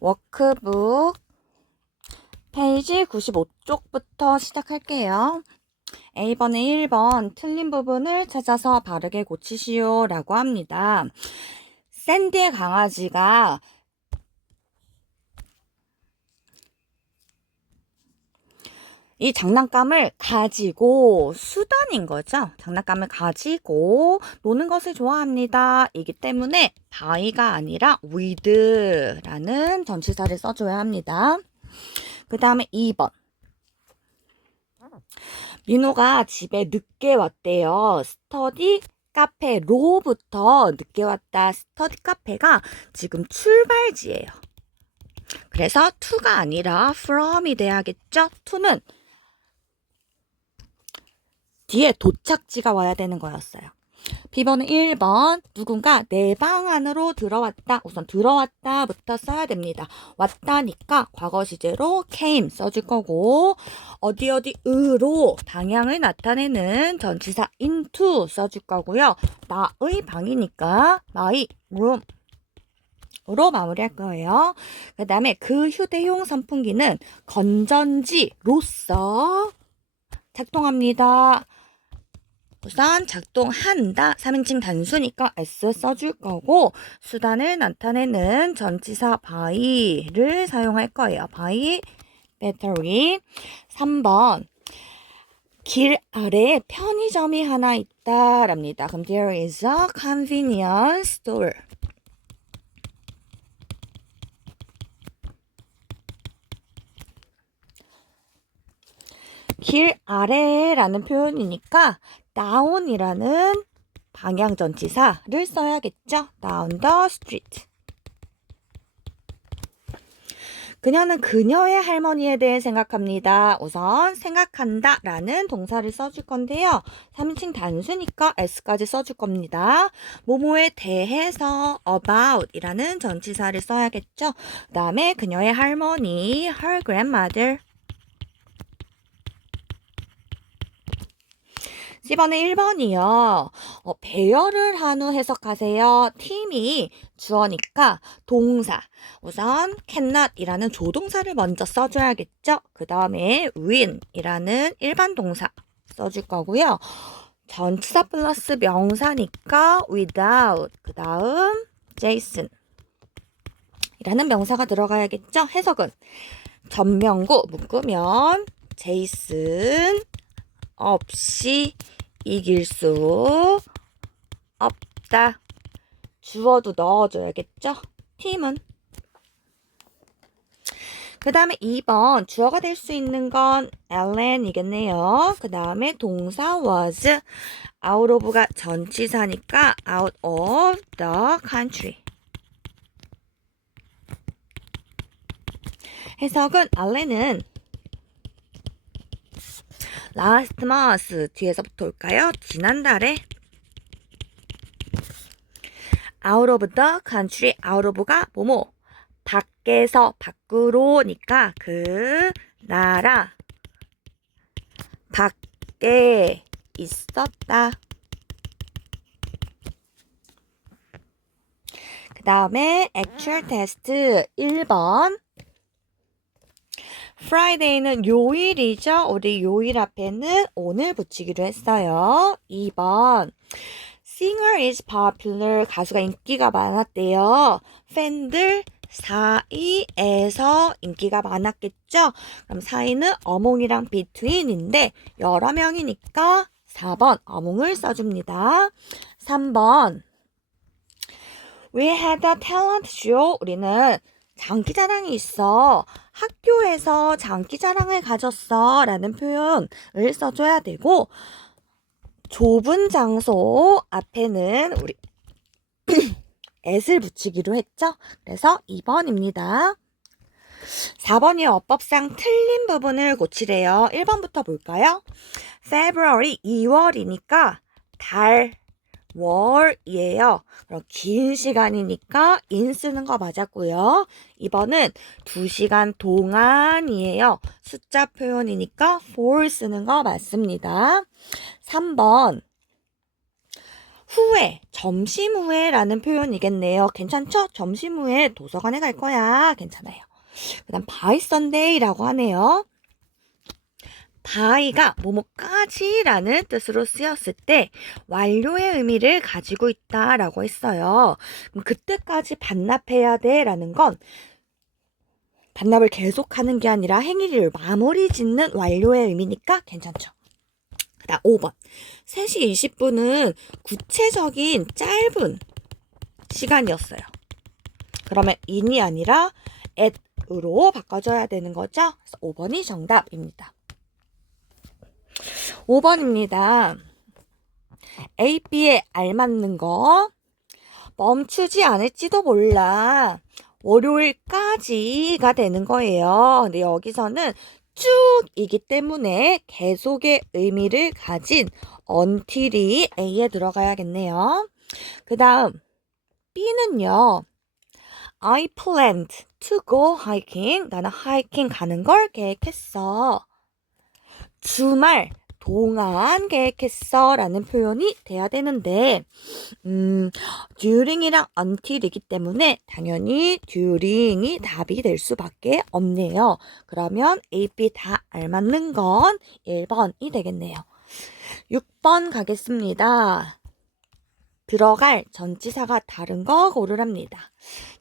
워크북 페이지 95쪽부터 시작할게요. A번에 1번 틀린 부분을 찾아서 바르게 고치시오 라고 합니다. 샌디의 강아지가 이 장난감을 가지고 수단인 거죠. 장난감을 가지고 노는 것을 좋아합니다. 이기 때문에 by가 아니라 with라는 전치사를 써줘야 합니다. 그 다음에 2번. 민호가 집에 늦게 왔대요. 스터디 카페로부터 늦게 왔다. 스터디 카페가 지금 출발지예요. 그래서 to가 아니라 from이 돼야겠죠? to는 뒤에 도착지가 와야 되는 거였어요. B번은 1번. 누군가 내 방 안으로 들어왔다. 우선 들어왔다부터 써야 됩니다. 왔다니까 과거 시제로 came 써줄 거고, 어디으로 방향을 나타내는 전치사 into 써줄 거고요. 나의 방이니까 my room 으로 마무리할 거예요. 그 다음에 그 휴대용 선풍기는 건전지로서 작동합니다. 우선 작동한다. 3인칭 단수니까 S 써줄 거고, 수단을 나타내는 전치사 by를 사용할 거예요. by, battery. 3번. 길 아래에 편의점이 하나 있다 랍니다. 그럼 there is a convenience store. 길 아래라는 표현이니까 down이라는 방향 전치사를 써야겠죠. down the street. 그녀는 그녀의 할머니에 대해 생각합니다. 우선 생각한다 라는 동사를 써줄 건데요. 3인칭 단수니까 s까지 써줄 겁니다. 뭐뭐에 대해서 about 이라는 전치사를 써야겠죠. 그 다음에 그녀의 할머니 her grandmother. 10번에 1번이요. 배열을 한 후 해석하세요. 팀이 주어니까 동사. 우선 cannot 이라는 조동사를 먼저 써줘야겠죠. 그 다음에 win 이라는 일반 동사 써줄 거고요. 전치사 플러스 명사니까 without. 그 다음 Jason 이라는 명사가 들어가야겠죠. 해석은 전명구 묶으면 제이슨 없이 이길 수 없다. 주어도 넣어줘야겠죠. 팀은. 그 다음에 2번 주어가 될 수 있는 건 Ellen이겠네요. 그 다음에 동사 was. out of가 전치사니까 out of the country. 해석은 Ellen은 last month 뒤에서부터 올까요? 지난달에 out of the country, out of가 뭐뭐 밖에서 밖으로니까 그 나라 밖에 있었다. 그 다음에 actual test 1번. Friday는 요일이죠. 우리 요일 앞에는 오늘 붙이기로 했어요. 2번. Singer is popular. 가수가 인기가 많았대요. 팬들 사이에서 인기가 많았겠죠. 그럼 사이는 어몽이랑 between인데 여러 명이니까 4번 어몽을 써줍니다. 3번. We had a talent show. 우리는 장기자랑이 있어. 학교에서 장기자랑을 가졌어 라는 표현을 써줘야 되고, 좁은 장소 앞에는 우리 at을 붙이기로 했죠. 그래서 2번입니다. 4번이 어법상 틀린 부분을 고치래요. 1번부터 볼까요? February 2월이니까 달 월이에요. 그럼 긴 시간이니까 in 쓰는 거 맞았고요. 2번은 2시간 동안이에요. 숫자 표현이니까 for 쓰는 거 맞습니다. 3번 후에, 점심 후에라는 표현이겠네요. 괜찮죠? 점심 후에 도서관에 갈 거야. 괜찮아요. 그 다음 by Sunday라고 하네요. by가 뭐뭐까지라는 뜻으로 쓰였을 때 완료의 의미를 가지고 있다라고 했어요. 그럼 그때까지 반납해야 돼라는 건 반납을 계속하는 게 아니라 행위를 마무리 짓는 완료의 의미니까 괜찮죠. 그다음 5번. 3시 20분은 구체적인 짧은 시간이었어요. 그러면 in이 아니라 at으로 바꿔줘야 되는 거죠. 그래서 5번이 정답입니다. 5번입니다. A, B에 알맞는 거. 멈추지 않을지도 몰라. 월요일까지가 되는 거예요. 근데 여기서는 쭉이기 때문에 계속의 의미를 가진 until이 A에 들어가야겠네요. 그 다음 B는요. I planned to go hiking. 나는 하이킹 가는 걸 계획했어. 주말 동안 계획했어 라는 표현이 돼야 되는데 during이랑 until이기 때문에 당연히 during이 답이 될 수밖에 없네요. 그러면 A, B 다 알맞는 건 1번이 되겠네요. 6번 가겠습니다. 들어갈 전치사가 다른 거 고르랍니다.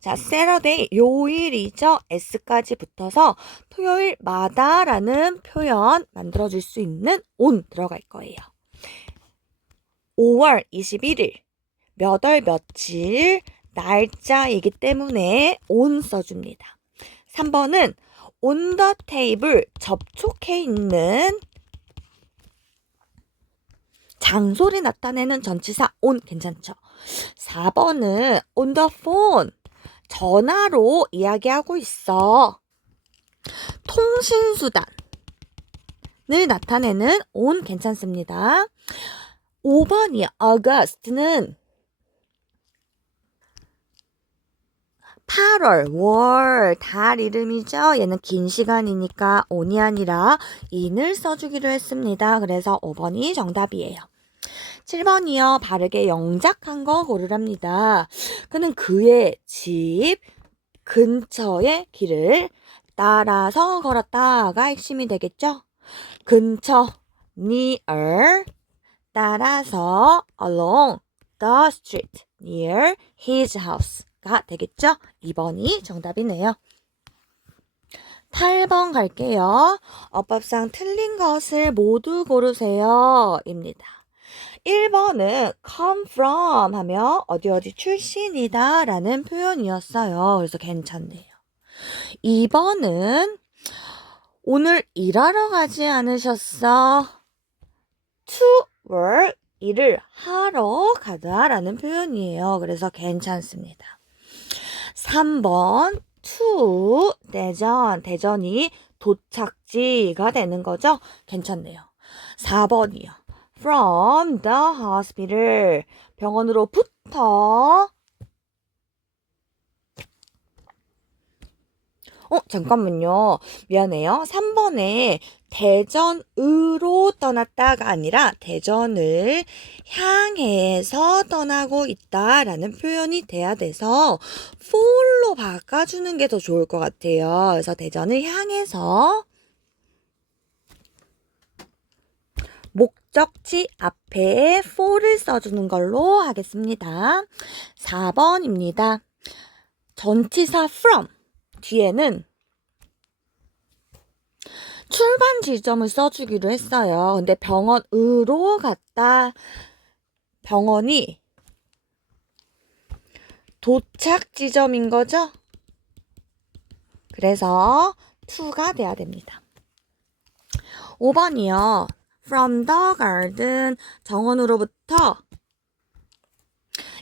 자, Saturday, 요일이죠. S까지 붙어서 토요일마다 라는 표현 만들어줄 수 있는 on 들어갈 거예요. 5월 21일, 몇 월 며칠, 날짜이기 때문에 on 써줍니다. 3번은 on the table, 접촉해 있는 장소를 나타내는 전치사 on 괜찮죠? 4번은 on the phone, 전화로 이야기하고 있어. 통신수단을 나타내는 on 괜찮습니다. 5번이 August는 8월, 월, 달 이름이죠. 얘는 긴 시간이니까 on이 아니라 in을 써주기로 했습니다. 그래서 5번이 정답이에요. 7번이요. 바르게 영작한 거 고르랍니다. 그는 그의 집 근처의 길을 따라서 걸었다가 핵심이 되겠죠. 근처, near, 따라서 along the street near his house가 되겠죠. 2번이 정답이네요. 8번 갈게요. 어법상 틀린 것을 모두 고르세요 입니다. 1번은 come from 하며 어디 출신이다 라는 표현이었어요. 그래서 괜찮네요. 2번은 오늘 일하러 가지 않으셨어? to work, 일을 하러 가다 라는 표현이에요. 그래서 괜찮습니다. 3번 to 대전이 도착지가 되는 거죠. 괜찮네요. 4번이요. from the hospital, 병원으로부터. 잠깐만요. 미안해요. 3번에 대전으로 떠났다가 아니라 대전을 향해서 떠나고 있다라는 표현이 돼야 돼서 for로 바꿔주는 게 더 좋을 것 같아요. 그래서 대전을 향해서 목적지 앞에 for를 써주는 걸로 하겠습니다. 4번입니다. 전치사 from 뒤에는 출발 지점을 써주기로 했어요. 근데 병원으로 갔다. 병원이 도착 지점인 거죠? 그래서 to가 돼야 됩니다. 5번이요. from the garden, 정원으로부터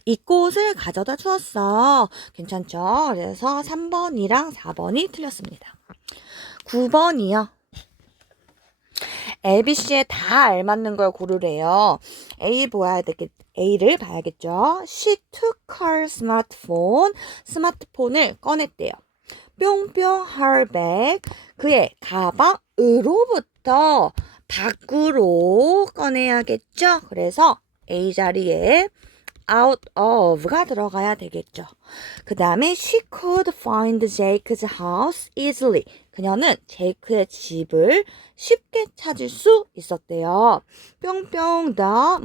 이 꽃을 가져다 주었어. 괜찮죠? 그래서 3번이랑 4번이 틀렸습니다. 9번이요. ABC에 다 알맞는 걸 고르래요. A를 봐야겠죠. She took her smartphone. 스마트폰을 꺼냈대요. 뿅뿅 her bag. 그의 가방으로부터 밖으로 꺼내야겠죠. 그래서 A 자리에 out of가 들어가야 되겠죠. 그 다음에 she could find Jake's house easily. 그녀는 제이크의 집을 쉽게 찾을 수 있었대요. 뿅뿅 the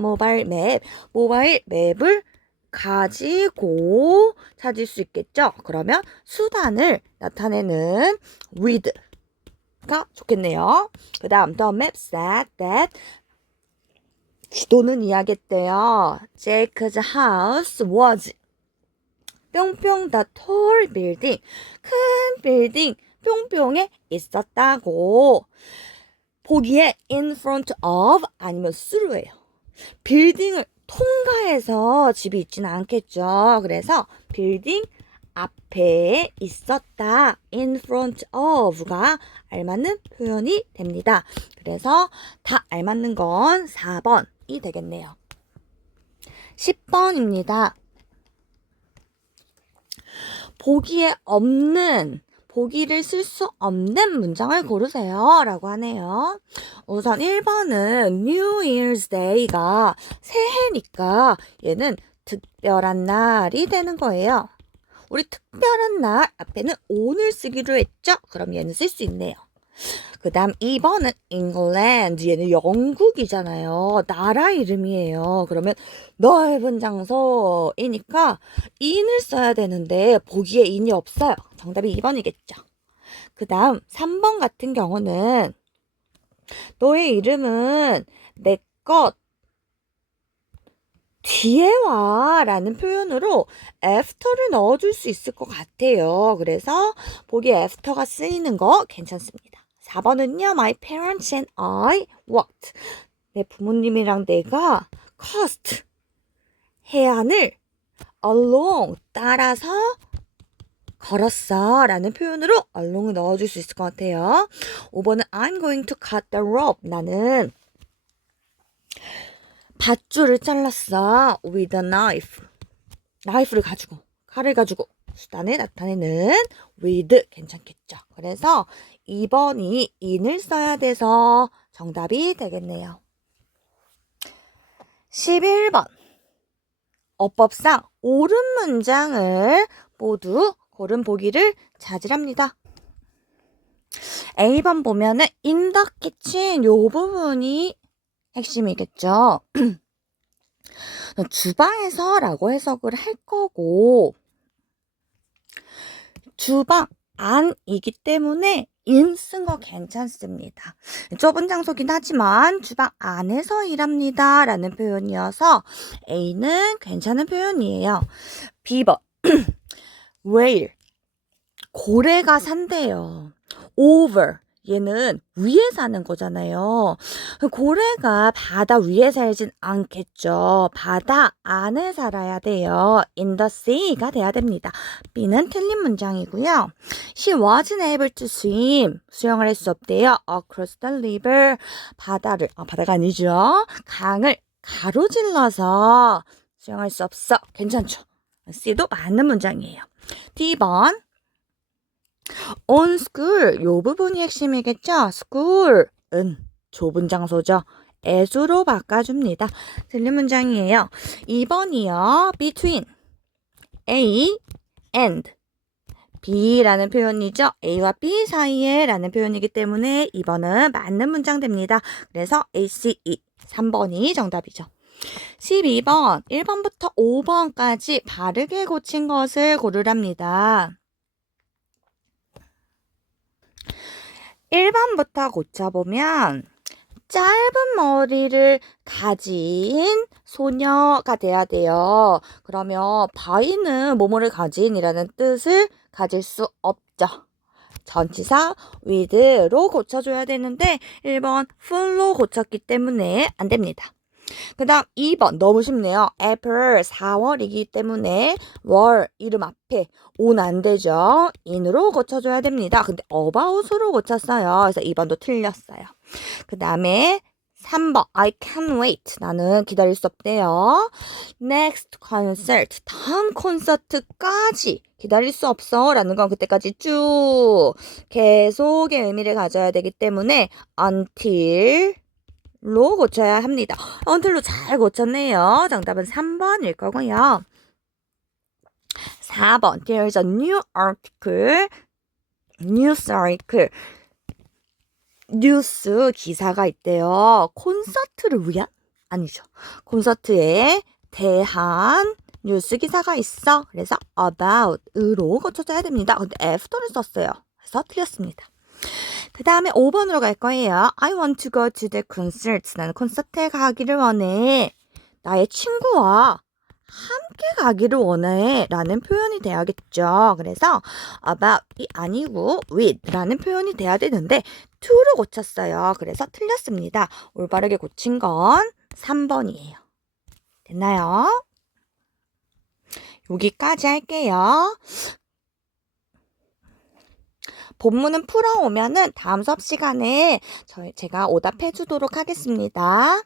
모바일 맵을 가지고 찾을 수 있겠죠. 그러면 수단을 나타내는 with가 좋겠네요. 그 다음 the map said that 지도는 이야기했대요. Jake's house was 뿅뿅 the tall building. 큰 빌딩 뿅뿅에 있었다고. 보기에 in front of 아니면 through예요. 빌딩을 통과해서 집이 있지는 않겠죠. 그래서 빌딩 앞에 있었다. in front of가 알맞는 표현이 됩니다. 그래서 다 알맞는 건 4번이 되겠네요. 10번입니다. 보기를 쓸 수 없는 문장을 고르세요 라고 하네요. 우선 1번은 New Year's Day가 새해니까 얘는 특별한 날이 되는 거예요. 우리 특별한 날 앞에는 오늘 쓰기로 했죠? 그럼 얘는 쓸 수 있네요. 그 다음 2번은 England. 얘는 영국이잖아요. 나라 이름이에요. 그러면 넓은 장소이니까 in을 써야 되는데 보기에 in이 없어요. 정답이 2번이겠죠. 그 다음 3번 같은 경우는 너의 이름은 내 것 뒤에 와 라는 표현으로 after를 넣어줄 수 있을 것 같아요. 그래서 보기에 after가 쓰이는 거 괜찮습니다. 4번은요. My parents and I walked. 내 부모님이랑 내가 coast 해안을 along 따라서 걸었어 라는 표현으로 along을 넣어줄 수 있을 것 같아요. 5번은 I'm going to cut the rope. 나는 밧줄을 잘랐어. with a knife. 나이프를 가지고, 칼을 가지고 수단을 나타내는 with 괜찮겠죠. 그래서 2번이 in을 써야 돼서 정답이 되겠네요. 11번. 어법상 옳은 문장을 모두 고른 보기를 찾으랍니다. A번 보면은 in the kitchen 요 부분이 핵심이겠죠. 주방에서 라고 해석을 할 거고 주방 안이기 때문에 in 쓴 거 괜찮습니다. 좁은 장소긴 하지만 주방 안에서 일합니다 라는 표현이어서 A는 괜찮은 표현이에요. B번 whale 고래가 산대요. over 얘는 위에 사는 거잖아요. 고래가 바다 위에 살진 않겠죠. 바다 안에 살아야 돼요. In the sea가 돼야 됩니다. B는 틀린 문장이고요. She wasn't able to swim. 수영을 할 수 없대요. Across the river. 바다가 아니죠. 강을 가로질러서 수영할 수 없어. 괜찮죠? C도 맞는 문장이에요. D번 on school 요 부분이 핵심이겠죠. school은 좁은 장소죠. as로 바꿔줍니다. 틀린 문장이에요. 2번이요. between A and B라는 표현이죠. A와 B 사이에 라는 표현이기 때문에 2번은 맞는 문장 됩니다. 그래서 ACE 3번이 정답이죠. 12번 1번부터 5번까지 바르게 고친 것을 고르랍니다. 1번부터 고쳐보면 짧은 머리를 가진 소녀가 돼야 돼요. 그러면 바이는 뭐뭐를 가진이라는 뜻을 가질 수 없죠. 전치사 with로 고쳐줘야 되는데 1번 full로 고쳤기 때문에 안 됩니다. 그 다음 2번 너무 쉽네요. April 4월이기 때문에 월 이름 앞에 on 안 되죠. in으로 고쳐줘야 됩니다. 근데 about으로 고쳤어요. 그래서 2번도 틀렸어요. 그 다음에 3번 I can't wait. 나는 기다릴 수 없대요. Next concert. 다음 콘서트까지 기다릴 수 없어 라는 건 그때까지 쭉 계속의 의미를 가져야 되기 때문에 until 로 고쳐야 합니다. 언틀로 잘 고쳤네요. 정답은 3번일 거고요. 4번. There's a new article. News article. 뉴스 기사가 있대요. 콘서트를 위한? 아니죠. 콘서트에 대한 뉴스 기사가 있어. 그래서 about으로 고쳐줘야 됩니다. 근데 after를 썼어요. 그래서 틀렸습니다. 그 다음에 5번으로 갈 거예요. I want to go to the concert. 나는 콘서트에 가기를 원해. 나의 친구와 함께 가기를 원해 라는 표현이 돼야겠죠. 그래서 about이 아니고 with라는 표현이 돼야 되는데 to를 고쳤어요. 그래서 틀렸습니다. 올바르게 고친 건 3번이에요. 됐나요? 여기까지 할게요. 본문은 풀어오면은 다음 수업 시간에 제가 오답해 주도록 하겠습니다.